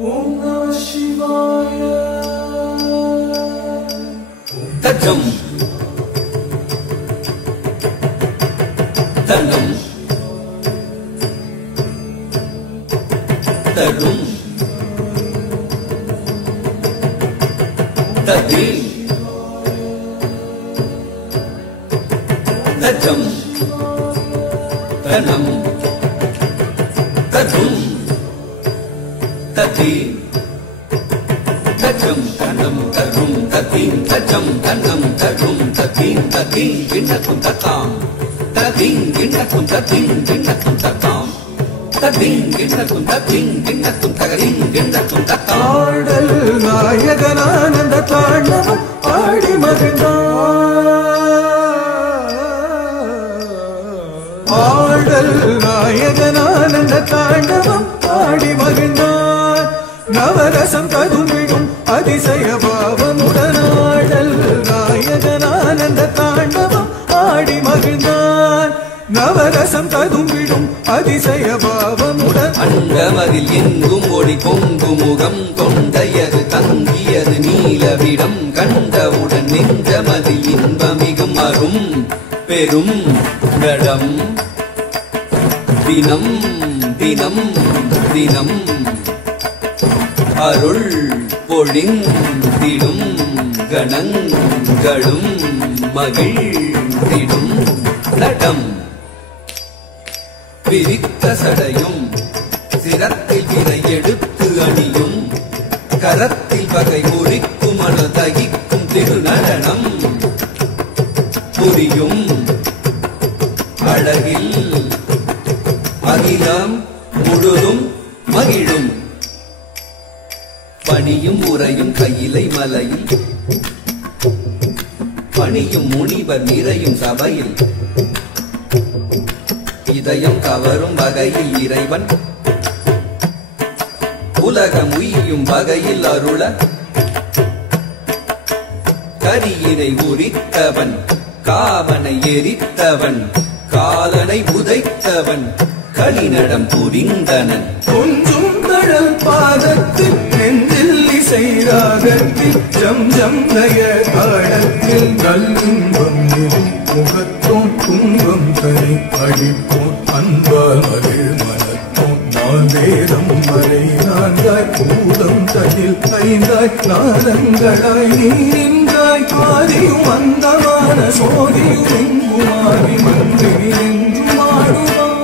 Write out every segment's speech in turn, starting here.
Om Namah Shivaya. Tajam Tanam Tarum Tadi Tajam Tanam Tarum Tadi Tajam Tanam Tarum Tadim Tajam Tanam Tarum Tadim Tadim Ginakum Tatam Tadim Ginakum Tadim Ginakum Tatam Tadim Ginakum Tadim Ginakum Tagadim Ginakum Tatam ஆடல் நாயகனானந்த தாண்டவம் ஆடி மகிழ்ந்தார். ஆடல் நாயகனானந்த தாண்டவம் ஆடி மகிழ்ந்தார். நவரசம் ததும்பிடும் அதிசய பாவமுடனாடல் நாயகனானந்த தாண்டவம் ஆடி மகிழ்ந்தார். நவரசம் ததும்பிடும் அதிசய பாவமுடன் அண்டமதில் எங்கும் ஒளி பொங்கு முகம் கொண்டையது தங்கியது நீலவிடம் கண்டவுடன் நெஞ்சமதில் இன்பமிகும் அரும் பெரும் நடம் தினம் தினம் தினம் அருள் பொழிந்திடும் கணங்களும் மகிழ்ந்திடும் நடம் பிரித்த சடையும் சிரத்தில் விரை எடுத்து அணியும் கரத்தில் வகை முறிக்கும் மனதகிக்கும் திருநடனம் புரியும் அழகில் அகிலம் முழுதும் மகிழும் பணியும் உரையும் கையிலை மலையில் பணியும் முனிவர் நிறையும் சபையில் இதயம் கவரும் வகையில் இறைவன் உலகம் உய்யும் வகையில் அருள கரியினை உரித்தவன் காவனை எரித்தவன் காலனை உதைத்தவன் களிநடம் புரிந்தனன் கொஞ்சும் கடல் பாதத்தில் நெஞ்சில் இசை ராகத்தில் ஜம் ஜம் நய தாளத்தில் நல்லும்பம் முகத்தோன் துன்பம் தனி அடிப்போன் அன்பால் மகிழ் மனத்தோன் நான் வேதம் வரை நான்காய் பூதம் தனில் ஐந்தாய் நாதங்களாய் நீரின்றாய் பாதியும் அந்தமான சோதியும் எங்குமாறி மன்றில் எங்கும் ஆடுவான்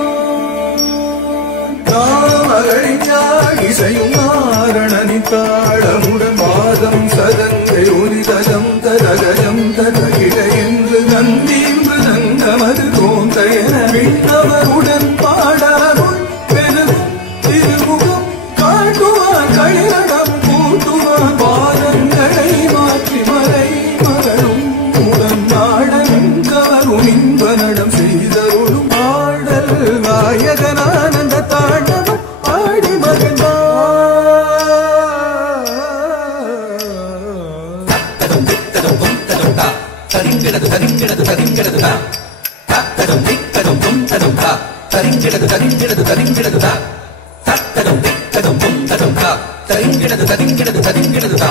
தாமகளிஞாழ் இசையும் நாரணனி தாளமுடன் வாதம் சதங்கை ஒரிதஜம் ததகஜம் ததகிட என்று நந்தீன்று நங்கமது தோன்ற என விண்ணவருடன் பாடருள் பெருகும் திருமுகம் காட்டுவான் களிரடம் கூட்டுவான் பாதங்களை மாற்றி மறை மகளும் உடன் நாடன் கவரும் இன்பனடம் செய்தருளும் ஆடல் நாயகனானந்த தாண்டவம் ஆடி மகிழ்ந்தார். தரிங்கிடது தரிங்கிடது தரிங்கிடது தா தத்தடம் திக்கடம் பொம் தடம் தா தரிங்கிடது தரிங்கிடது தரிங்கிடது தா தத்தடம் திக்கடம் பொம் தடம் தா தரிங்கிடது தரிங்கிடது தரிங்கிடது தா